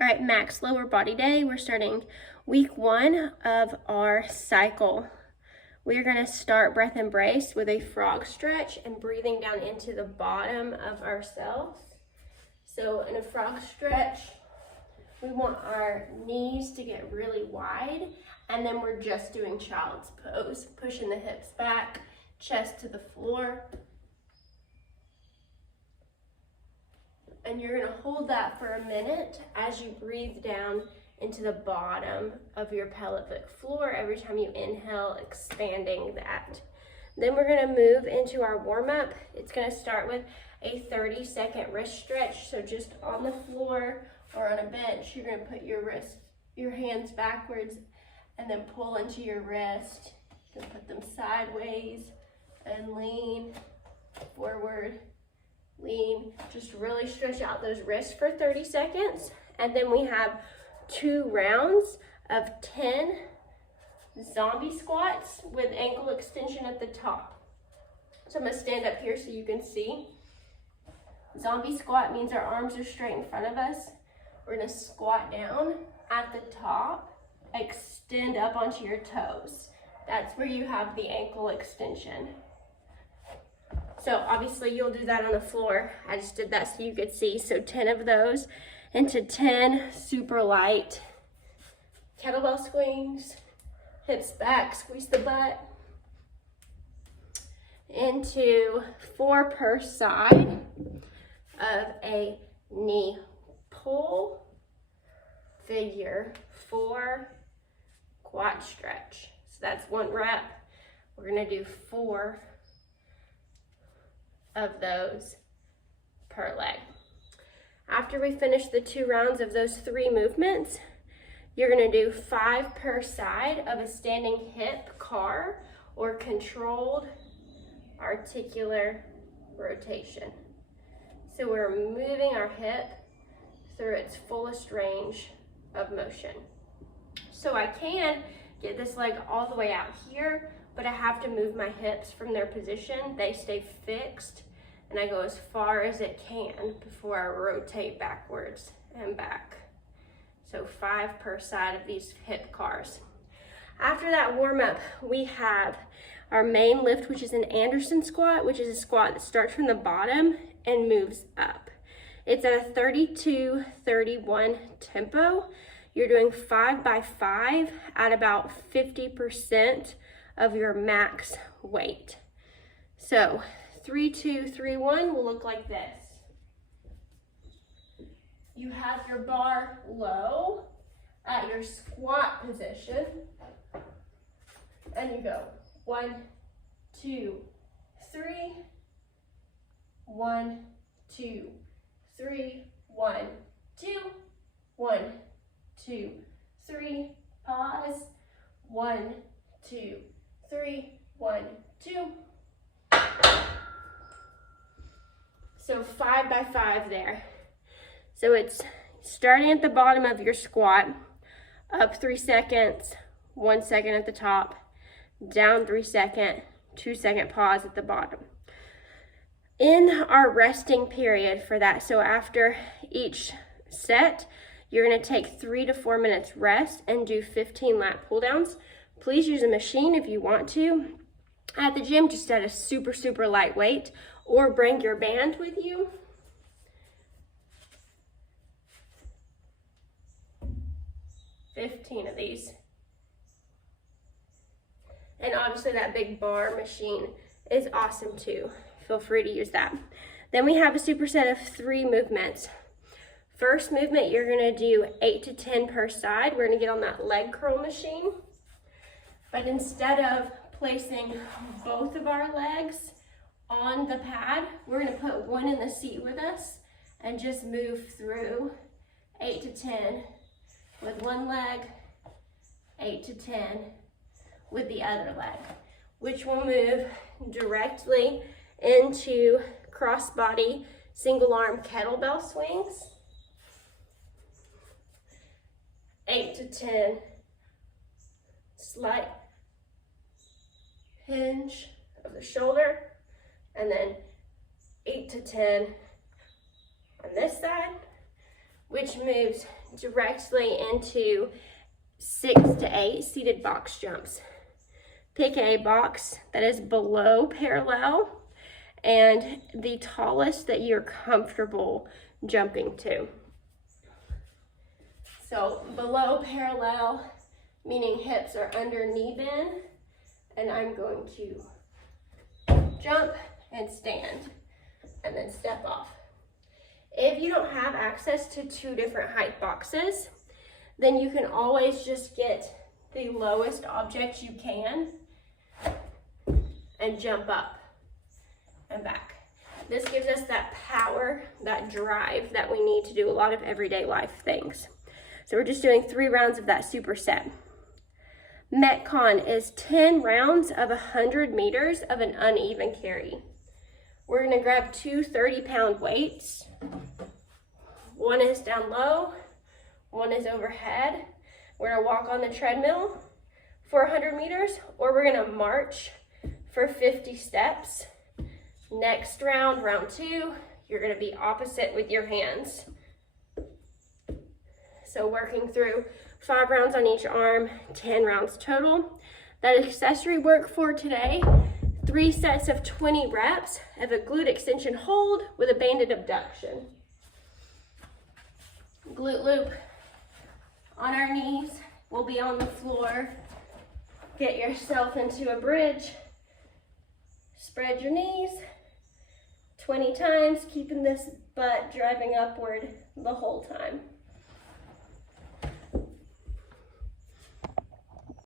All right, max lower body day. We're starting week 1 of our cycle. We're gonna start breath embrace with a frog stretch and breathing down into the bottom of ourselves. So in a frog stretch, we want our knees to get really wide, and then we're just doing child's pose, pushing the hips back, chest to the floor. And you're gonna hold that for a minute as you breathe down into the bottom of your pelvic floor every time you inhale, expanding that. Then we're gonna move into our warm-up. It's gonna start with a 30-second wrist stretch. So just on the floor or on a bench, you're gonna put your hands backwards and then pull into your wrist. You can put them sideways and lean forward. Lean, just really stretch out those wrists for 30 seconds. And then we have 2 rounds of 10 zombie squats with ankle extension at the top. So I'm gonna stand up here so you can see. Zombie squat means our arms are straight in front of us. We're gonna squat down at the top, extend up onto your toes. That's where you have the ankle extension. So obviously you'll do that on the floor. I just did that so you could see. So 10 of those into 10 super light kettlebell swings, hips back, squeeze the butt, into 4 per side of a knee pull, figure 4 quad stretch. So that's 1 rep. We're gonna do 4 of those per leg. After we finish the 2 rounds of those 3 movements, you're gonna do 5 per side of a standing hip car or controlled articular rotation. So we're moving our hip through its fullest range of motion. So I can get this leg all the way out here, but I have to move my hips from their position. They stay fixed, and I go as far as it can before I rotate backwards and back. So 5 per side of these hip cars. After that warm up, we have our main lift, which is an Anderson squat, which is a squat that starts from the bottom and moves up. It's at a 32-31 tempo. You're doing 5 by 5 at about 50% of your max weight. So 3, 2, 3, 1 will look like this. You have your bar low at your squat position, and you go 1, 2, 3, 1, 2, 3, 1, 2, 1, 2, 3, pause, 1, 2, 3, 1, 2. So 5 by 5 there. So it's starting at the bottom of your squat, up 3 seconds, 1 second at the top, down 3 second, 2 second pause at the bottom. In our resting period for that, so after each set, you're gonna take 3 to 4 minutes rest and do 15 lat pull downs. Please use a machine if you want to. At the gym, just at a super, super light weight, or bring your band with you. $15 of these. And obviously that big bar machine is awesome too. Feel free to use that. Then we have a superset of 3 movements. First movement, you're gonna do 8 to 10 per side. We're gonna get on that leg curl machine. But instead of placing both of our legs on the pad, we're gonna put one in the seat with us and just move through 8 to 10 with one leg, 8 to 10 with the other leg, which will move directly into crossbody single arm kettlebell swings. 8 to 10, slight hinge of the shoulder, and then 8 to 10 on this side, which moves directly into 6 to 8 seated box jumps. Pick a box that is below parallel and the tallest that you're comfortable jumping to. So below parallel, meaning hips are under knee bend, and I'm going to jump and stand and then step off. If you don't have access to 2 different height boxes, then you can always just get the lowest object you can and jump up and back. This gives us that power, that drive that we need to do a lot of everyday life things. So we're just doing 3 rounds of that superset. Metcon is 10 rounds of 100 meters of an uneven carry. We're gonna grab 2 30-pound weights. One is down low, one is overhead. We're gonna walk on the treadmill for 100 meters, or we're gonna march for 50 steps. Next round, round 2, you're gonna be opposite with your hands. So working through 5 rounds on each arm, 10 rounds total. That accessory work for today, 3 sets of 20 reps of a glute extension hold with a banded abduction. Glute loop on our knees. We'll be on the floor. Get yourself into a bridge. Spread your knees 20 times, keeping this butt driving upward the whole time.